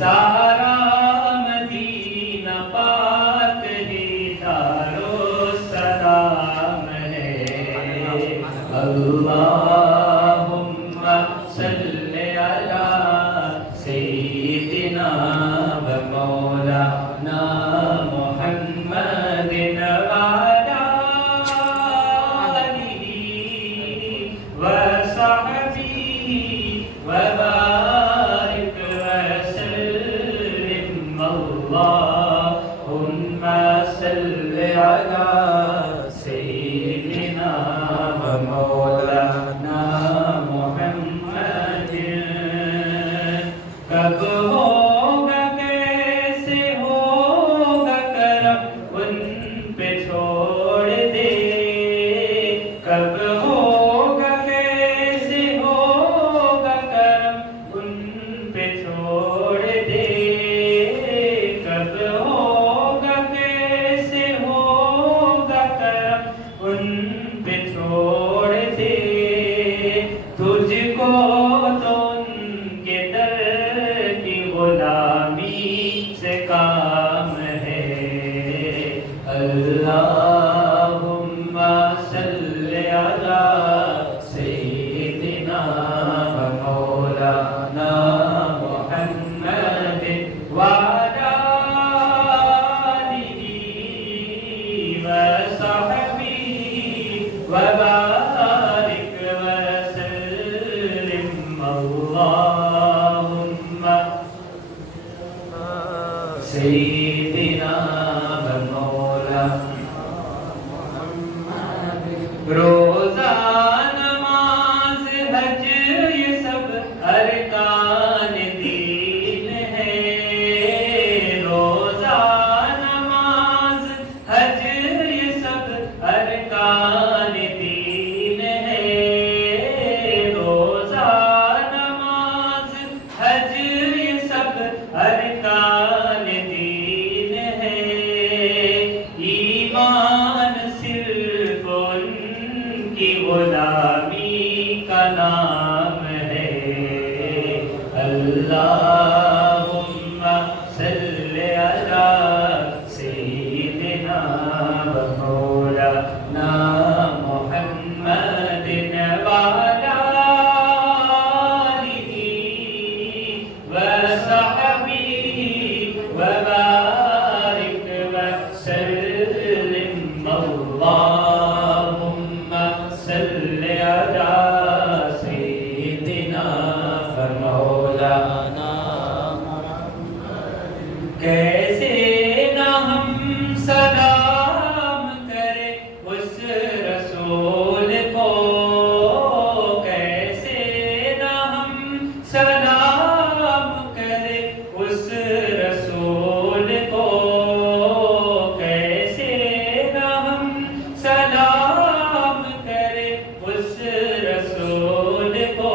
سارا مدینہ پاک ہی دارو سلام ہے اللہم صلی علی سیدنا و مولانا محمد وعلی آلہ و صحبہ وبارک وسلم اللہم صلی علی سیدنا و مولانا محمد کب ہوگا کیسے ہوگا کرم ان پہ چھوڑ دے کب ہوگا کیسے ہوگا کرم ان پہ چھوڑ دے کب ہوگا کیسے ہوگا کرم ان پہ چھوڑ دے تجھ کو تو ان کے در کی غلامی سے کام ہے اللہم صلی علی سیدنا و مولانا محمد وعلی آلہ و صحبہ وبارک وسلم اللہم سیدنا و مولانا روزہ نماز حج یہ سب ارکان دین ہے روزہ نماز حج یہ سب ارکان دین ہے روزہ نماز حج یہ سب ارکان دین ہے ایمان صرف ان کی غلامی کا نام ہے اللہم صلی علی سیدنا و مولانا محمد وعلی آلہ و صحبہ وبارک وسلم اللہم صلی علی سیدنا و مولانا کیسے نہ ہم سلام کرے اس رسول کو کیسے نہ ہم سلام کرے اس رسول کو کیسے نہ ہم سلام کرے اس رسول کو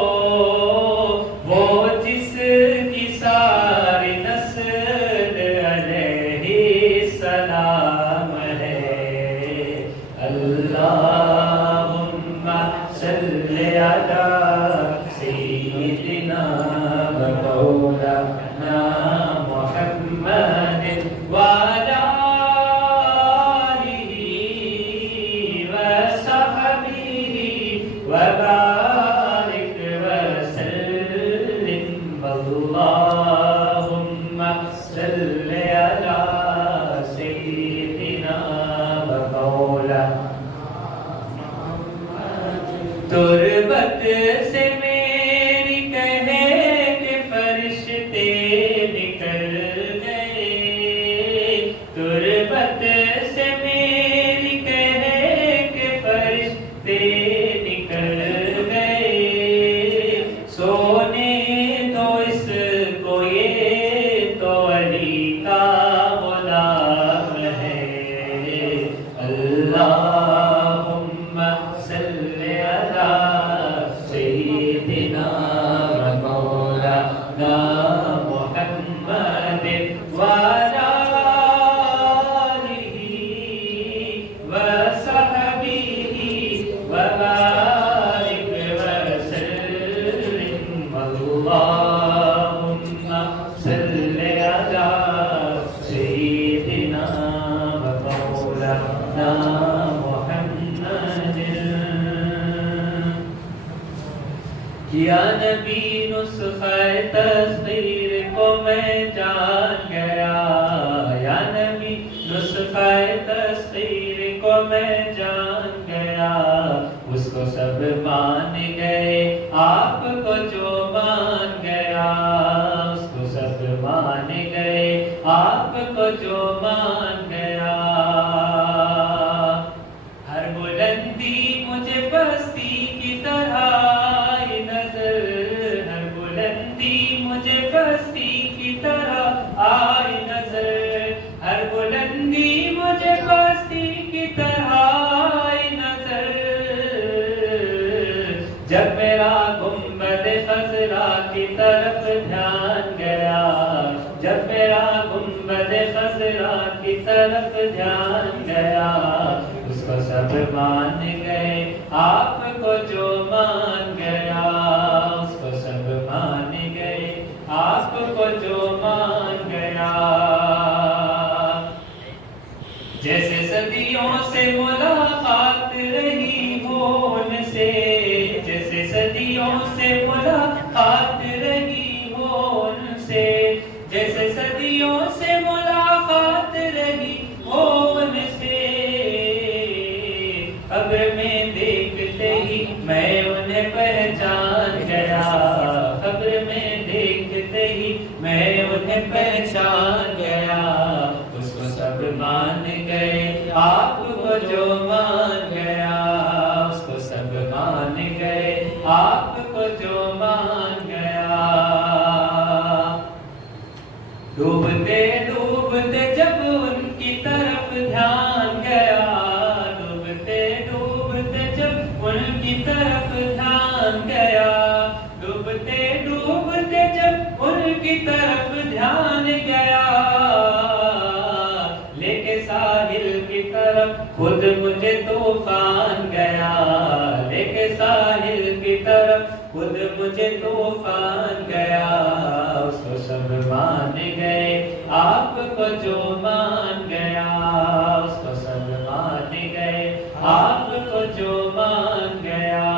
وہ جس کی ساری نسل علیہ السلام ہے اللہم صلی علی سیدنا و مولانا محمد وعلی آلہ و صحبہ وبارک وسلم اللہم صلی علی سیدنا و مولانا تربت سے میری کہے کہ فرشتے نکل گئے تربت سے میری کہے کہ فرشتے نکل گئے سونے تو اس کو یہ تو علی کا غلام ہے اللہم صلی علی سیدنا و مولانا محمد وعلی آلہ و صحبہ وبارک وسلم اللہم صلی نبی نسخہ تسخیر کو میں جان گیا، یا نبی نسخہ تسخیر کو میں جان گیا، اس کو سب مان گئے آپ کو جو مان گیا، اس کو سب مان گئے آپ کو جو مان گیا۔ ہر بلندی مجھے پستی کی طرح آئی نظر، ہر بلندی مجھے پستی کی طرح آئی نظر، ہر بلندی مجھے پستی کی طرح آئی نظر، جب میرا گنبد خضرا کی طرف دھیان گیا، جب میرا گنبد خضرا کی طرف دھیان گیا، اس کو سب مان گئے آپ کو جو مان گیا، اس کو سب مان گئے آپ کو جو مان گیا۔ جیسے صدیوں سے ملاقات رہی ہو ان سے، جیسے صدیوں سے ملاقات رہی ہو ان سے، جیسے صدیوں سے ملاقات رہی ہو ان سے، قبر میں دیکھتے ہی میں انہیں پہچان گیا، قبر میں دیکھتے ہی میں انہیں پہچان گیا، اس کو سب مان گئے آپ کو جو مان گیا، اس کو سب مان گئے آپ کو جو مان گیا۔ ڈوبتے ڈوبتے جب ان کی طرف دھیان گیا، ڈوبتے ڈوبتے جب ان کی طرف دھیان گیا، ڈوبتے ڈوبتے جب ان کی طرف دھیان گیا، لے کے ساحل کی طرف خود مجھے طوفان گیا، لے کے ساحل کی طرف خود مجھے طوفان گیا، اس کو سب مان گئے آپ کو جو مان گیا، اس کو سب مان گئے آپ کو جو مان گیا۔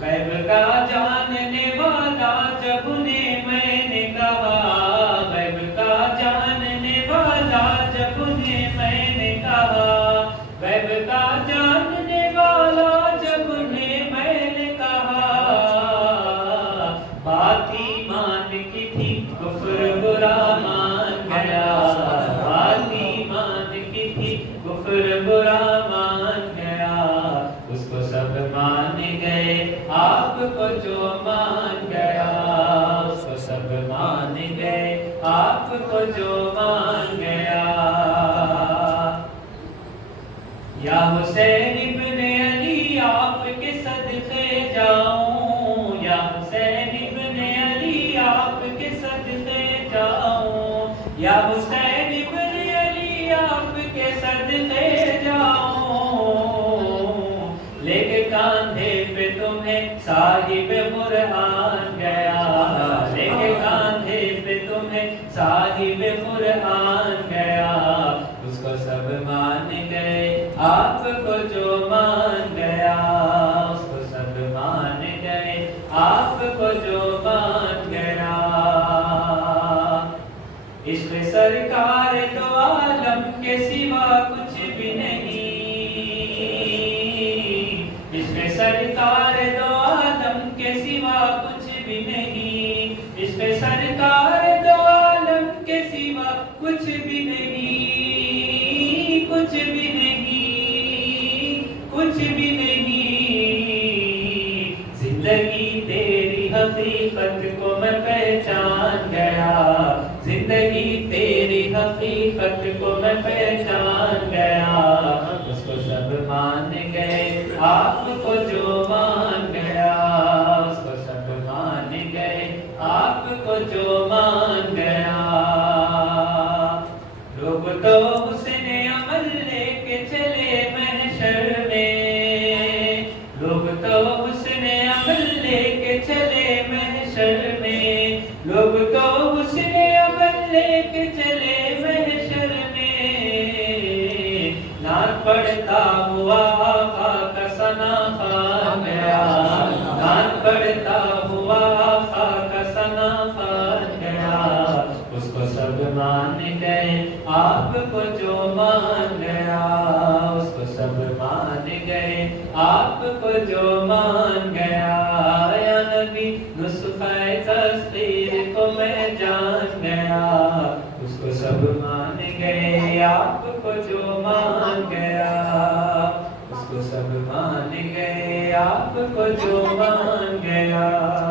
غیب کا جاننے والا جب انہیں میں نے کہا، غیب کا جاننے والا جب انہیں میں نے کہا، غیب کا جاننے والا جب انہیں میں نے کہا، بات ایمان کی تھی کفر برا مان گیا، بات ایمان کی تھی کفر برا مان گیا، اس کو سب مان گئے آپ کو جو مان گیا، اس کو سب مان گئے آپ کو جو مان گیا۔ یا حسین ابن علی آپ کے صدقے جاؤں، یا حسین ابن علی آپ کے صدقے جاؤں، یا حسین ابن علی آپ کے صدقے جاؤں، لے کے کاندھے پہ تمہیں صاحب قرآن گیا، لے کے کاندھے پہ تمہیں صاحب قرآن گیا، اس کو سب مان گئے آپ کو جو مان گیا، اس کو سب مان گئے آپ کو جو مان گیا۔ عشق سرکار دو عالم کے سوا کچھ بھی نہیں، عشق سرکار دو عالم کے سوا کچھ بھی نہیں، عشق سرکار دو عالم کے سوا کچھ بھی نہیں، کچھ بھی نہیں، کچھ بھی نہیں، زندگی تیری حقیقت کو میں پہچان گیا، زندگی تیری حقیقت کو میں پہچان گیا، اس کو سب مان گئے آپ کو جو مان گیا، اس کو سب مان گئے آپ کو جو مان گیا۔ لوگ تو حسن عمل لے کے چلے محشر میں، لوگ تو حسن عمل لے کے چلے محشر میں، لوگ تو حسن عمل لے کے چلے محشر میں، نعت پڑھتا ہوا آقا کا ثنا خوان گیا، بڑھتا ہوا خاک سنا بن گیا، اس کو سب مان گئے آپ کو جو مان گیا، اس کو سب مان گئے آپ کو جو مان گیا، یا نبی نسخہ تسخیر کو میں جان گیا، اس کو سب مان گئے آپ کو جو مان گیا، اس کو سب مان گئے آپ کو جو مان گیا۔